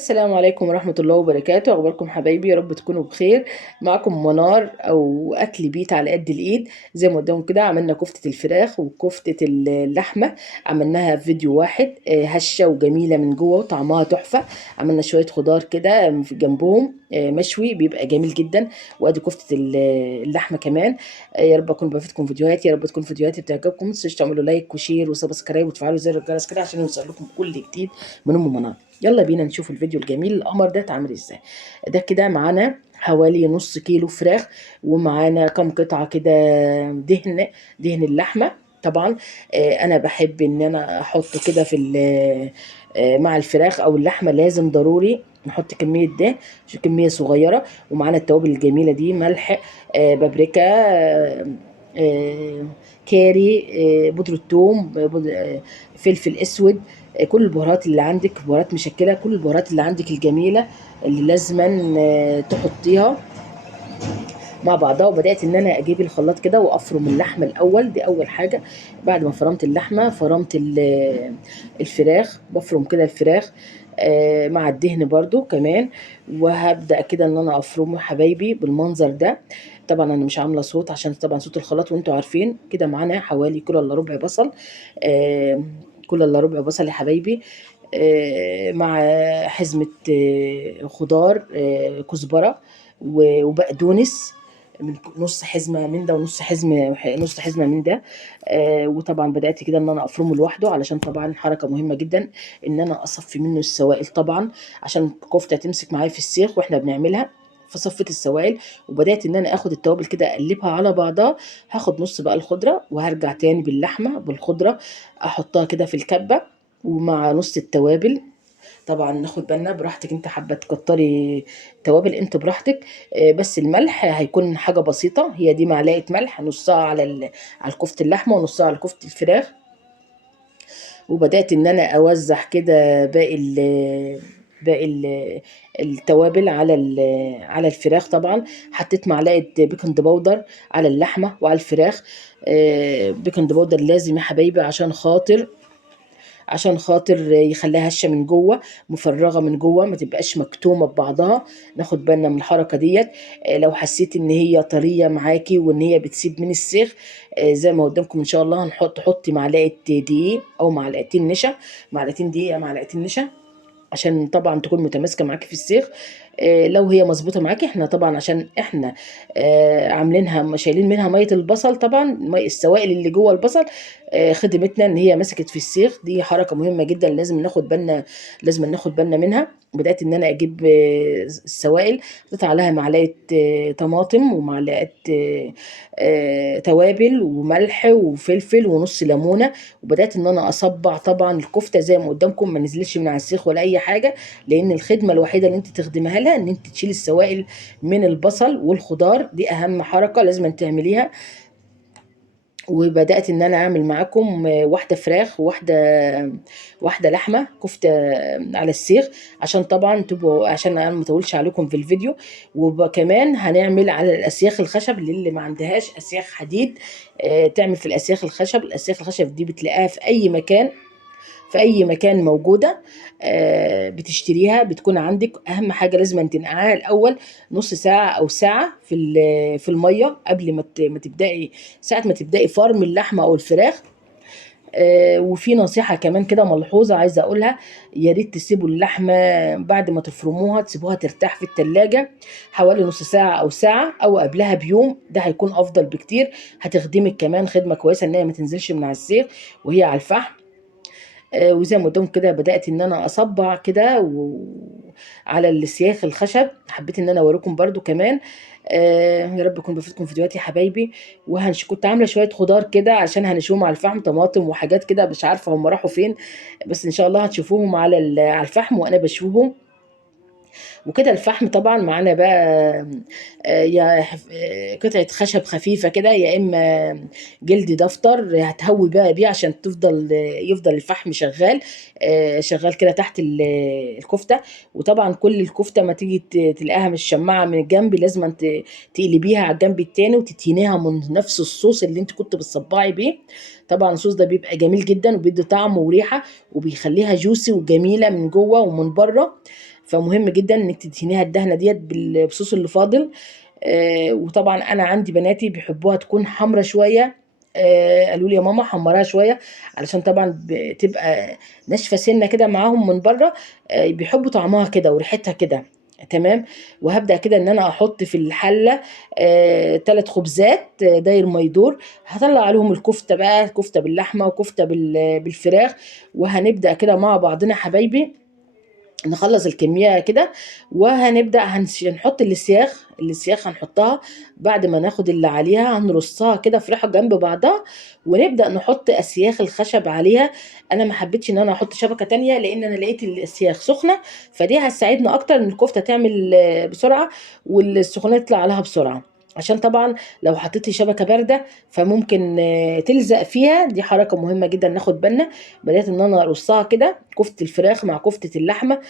السلام عليكم ورحمة الله وبركاته. أخباركم حبايبي؟ يا رب تكونوا بخير. معكم منار أو أكل بيت على قد الإيد. زي ما قدامكم كده عملنا كفتة الفراخ وكفتة اللحمة. عملناها في فيديو واحد، هشة وجميلة من جوه وطعمها تحفة. عملنا شوية خضار كده في جنبهم، مشوي بيبقى جميل جدا. وادي كفتة اللحمة كمان. يا رب أكون بفيدكم فيديوهاتي، يا رب تكون فيديوهاتي بتعجبكم. متنسوش تعملوا لايك وشير وسبسكرايب وتفعلوا زر الجرس كده عشان يوصلكم كل جديد من أم منار. يلا بينا نشوف الفيديو الجميل القمر ده اتعمل ازاي. ده كده معانا حوالي نص كيلو فراخ، ومعانا كم قطعة كده دهن اللحمة طبعا. انا بحب ان انا احطه كده في مع الفراخ او اللحمة، لازم ضروري نحط كمية ده، كمية صغيرة. ومعانا التوابل الجميلة دي: ملح، بابريكا، آه، كاري، بودرة ثوم، فلفل اسود، كل البهارات اللي عندك، بهارات مشكله، كل البهارات اللي عندك الجميله اللي لازما تحطيها مع بعضها. وبدات ان انا اجيب الخلاط كده وافرم اللحمه الاول، دي اول حاجه. بعد ما فرمت اللحمه فرمت الفراخ، بفرم كده الفراخ مع الدهن برضو كمان. وهبدا كده ان انا افرمه حبايبي بالمنظر ده. طبعا انا مش عامله صوت عشان طبعا صوت الخلاط، وانتوا عارفين كده. معانا حوالي كيلو الا ربع بصل، آه، كيلو الا ربع بصل يا حبايبي، مع حزمة خضار، كزبرة وبقدونس، من نص حزمة من ده ونص حزمة نص حزمة من ده. وطبعا بدأت كده ان انا افرمه لوحده، علشان طبعا حركة مهمة جدا ان انا اصفي منه السوائل طبعا، عشان الكفتة تمسك معايا في السيخ واحنا بنعملها. فصفيت السوائل وبدات ان انا اخد التوابل كده اقلبها على بعضها. هاخد نص بقى الخضره وهرجع تاني باللحمه بالخضره، احطها كده في الكبه ومع نص التوابل. طبعا ناخد بالنا براحتك، انت حابه تكتري توابل انت براحتك. بس الملح هيكون حاجه بسيطه، هي دي معلقه ملح، نصها على على كفته اللحمه ونصها على كفته الفراخ. وبدات ان انا اوزع كده باقي التوابل على على الفراخ طبعا. حطيت معلقه بيكنج باودر على اللحمه وعلى الفراخ. بيكنج باودر لازم يا حبايبي، عشان خاطر يخليها هشه من جوه، مفرغه من جوه، ما تبقاش مكتومه ببعضها. ناخد بالنا من الحركه ديت. لو حسيت ان هي طريه معاكي وان هي بتسيب من السيخ، زي ما قدامكم ان شاء الله حطي معلقه دقيق او معلقتين نشا، معلقتين دقيق معلقتين نشا، عشان طبعا تكون متماسكه معاكي في السيخ. لو هي مظبوطه معاكي، احنا طبعا عشان احنا عاملينها شايلين منها ميه البصل، طبعا السوائل اللي جوه البصل خدمتنا ان هي مسكت في السيخ. دي حركه مهمه جدا لازم ناخد بالنا منها. بدات ان انا اجيب السوائل، حطيت عليها معلقه طماطم ومعلقه توابل وملح وفلفل ونص ليمونه. وبدات ان انا اصبع طبعا الكفته زي ما قدامكم، ما نزلتش من على السيخ ولا اي حاجه، لان الخدمه الوحيده اللي انت تخدمها لها ان انت تشيل السوائل من البصل والخضار. دي اهم حركه لازم تعمليها. وبدات ان انا اعمل معاكم واحده فراخ وواحده لحمه كفته على السيخ، عشان طبعا تبقوا، عشان انا ما اطولش عليكم في الفيديو. وكمان هنعمل على الاسياخ الخشب اللي ما عندهاش اسياخ حديد، تعمل في الاسياخ الخشب. الاسياخ الخشب دي بتلاقيها في اي مكان، في اي مكان موجوده. بتشتريها بتكون عندك. اهم حاجه لازم تنقعها الاول نص ساعه او ساعه في الميه قبل ما تبداي، ساعه ما تبداي فرم اللحمه او الفراخ. وفي نصيحة كمان كده ملحوظة عايزة أقولها: يا ريت تسيبوا اللحمة بعد ما تفرموها، تسيبوها ترتاح في التلاجة حوالي نص ساعة أو ساعة أو قبلها بيوم، ده هيكون أفضل بكتير. هتخدمك كمان خدمة كويسة إن هي ما تنزلش من على السيخ وهي على الفحم. وزي ما قدام كده بدأت ان انا اصبع كده على السياخ الخشب. حبيت ان انا اوريكم برضو كمان. يا رب اكون بفيدكم فيديوهات يا حبايبي. كنت عامله شويه خضار كده عشان هنشوهم على الفحم، طماطم وحاجات كده مش عارفه هم راحوا فين، بس ان شاء الله هتشوفوهم على على الفحم وانا بشويهم. وكده الفحم طبعا معانا بقى يا قطعة خشب خفيفة كده، يا إما جلد دفتر هتهوي بقى بيه عشان يفضل الفحم شغال، شغال كده تحت الكفتة. وطبعا كل الكفتة ما تيجي تلاقيها مش شماعة من الجنب، لازم تقلبيها على الجنب التاني وتدهنيها من نفس الصوص اللي انت كنت بتصبعي بيه. طبعا الصوص ده بيبقى جميل جدا وبيدي طعم وريحة، وبيخليها جوسي وجميلة من جوه ومن بره. فمهم جدا انك تدهنيها الدهنه ديت بالصوص اللي فاضل. وطبعا انا عندي بناتي بيحبوها تكون حمرا شويه، قالوا لي يا ماما حمراها شويه، علشان طبعا بتبقى ناشفه سنه كده معاهم من بره. بيحبوا طعمها كده وريحتها كده. تمام. وهبدأ كده ان انا احط في الحله 3 خبزات داير ما يدور. هطلع عليهم الكفته بقى، كفته باللحمه وكفته بالفراخ. وهنبدأ كده مع بعضنا حبايبي نخلص الكمية كده. وهنبدأ هنحط السياخ هنحطها بعد ما ناخد اللي عليها، هنرصها كده في ريحة جنب بعضها. ونبدأ نحط أسياخ الخشب عليها. أنا ما حبيتش إن أنا أحط شبكة تانية، لأن أنا لقيت الأسياخ سخنة، فدي هتساعدنا أكتر إن الكفتة تعمل بسرعة، والسخونية تطلع عليها بسرعة. عشان طبعا لو حطيتي شبكة باردة فممكن تلزق فيها. دي حركة مهمة جدا ناخد بالنا. بدأت ان انا ارصها كده كفتة الفراخ مع كفتة اللحمة.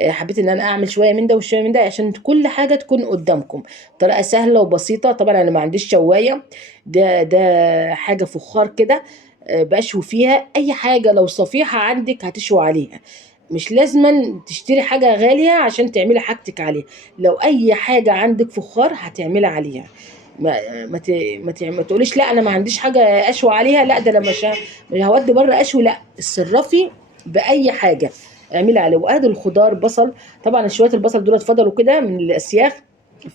حبيت ان انا اعمل شويه من ده وشويه من ده عشان كل حاجه تكون قدامكم. طريقه سهله وبسيطه. طبعا انا ما عنديش شوايه، ده حاجه فخار كده، بشوي فيها اي حاجه. لو صفيحه عندك هتشوي عليها، مش لازما تشتري حاجه غاليه عشان تعملي حاجتك عليها. لو اي حاجه عندك فخار هتعملي عليها. ما تقوليش لا انا ما عنديش حاجه اشوي عليها، لا ده انا مش هودي بره اشوي، لا اتصرفي باي حاجه اعملي عليه. وادي الخضار بصل، طبعا شويه البصل دول اتفضلوا كده من الاسياخ،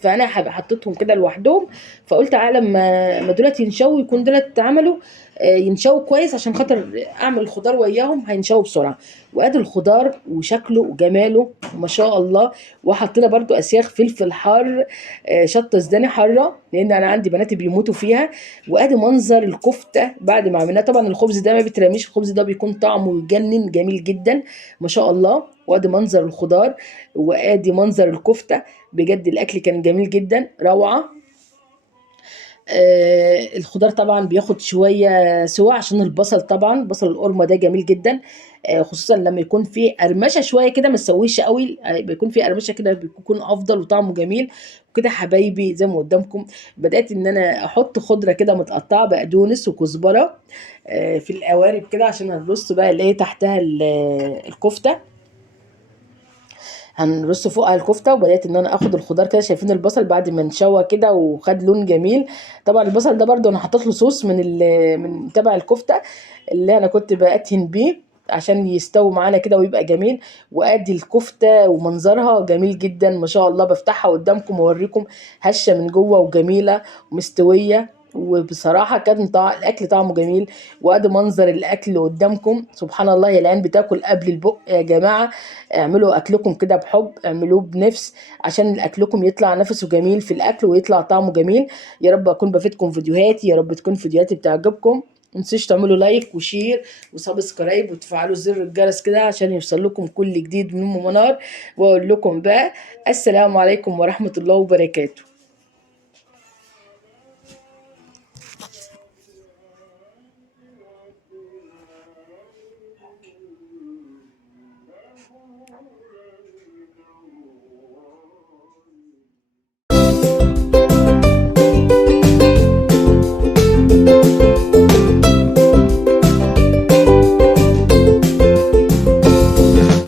فانا حطيتهم كده لوحدهم. فقلت على ما دولت ينشوا يكون دولت عملوا ينشوا كويس، عشان خاطر اعمل الخضار وياهم هينشوا بسرعه. وادي الخضار وشكله وجماله ما شاء الله. وحطينا برضو اسياخ فلفل حار، شطه سوداني حاره، لان انا عندي بناتي بيموتوا فيها. وادي منظر الكفته بعد ما عملناها. طبعا الخبز ده ما بيترميش، الخبز ده بيكون طعمه يجنن جميل جدا ما شاء الله. وادي منظر الخضار وادي منظر الكفته. بجد الاكل كان جميل جدا روعه. الخضار طبعا بياخد شويه سوا عشان البصل، طبعا بصل القرمه ده جميل جدا. خصوصا لما يكون فيه قرمشه شويه كده، ما تسويش قوي، بيكون فيه قرمشه كده بيكون افضل وطعمه جميل. وكده حبايبي زي ما قدامكم بدات ان انا احط خضره كده متقطعه، بقدونس وكزبره في القوارب كده، عشان هنرص بقى اللي هي تحتها الكفته. هنرص فوقها الكفته. وبدات ان انا اخد الخضار كده، شايفين البصل بعد ما نشوى كده وخد لون جميل. طبعا البصل ده برده انا حطيت له صوص من تبع الكفته اللي انا كنت بأتهن بيه عشان يستوي معانا كده ويبقى جميل. وادي الكفته ومنظرها جميل جدا ما شاء الله. بفتحها قدامكم واوريكم هشه من جوه وجميله ومستويه. وبصراحة كان الأكل طعمه جميل. وادي منظر الأكل قدامكم. سبحان الله، يا العين بتاكل قبل البق يا جماعة. اعملوا أكلكم كده بحب، اعملوه بنفس، عشان أكلكم يطلع نفسه جميل في الأكل ويطلع طعمه جميل. يا رب أكون بفيدكم فيديوهاتي، يا رب تكون فيديوهاتي بتعجبكم. متنسوش تعملوا لايك وشير وسبسكرايب وتفعلوا زر الجرس كده عشان يوصل لكم كل جديد من منار. واقول لكم بقى السلام عليكم ورحمة الله وبركاته.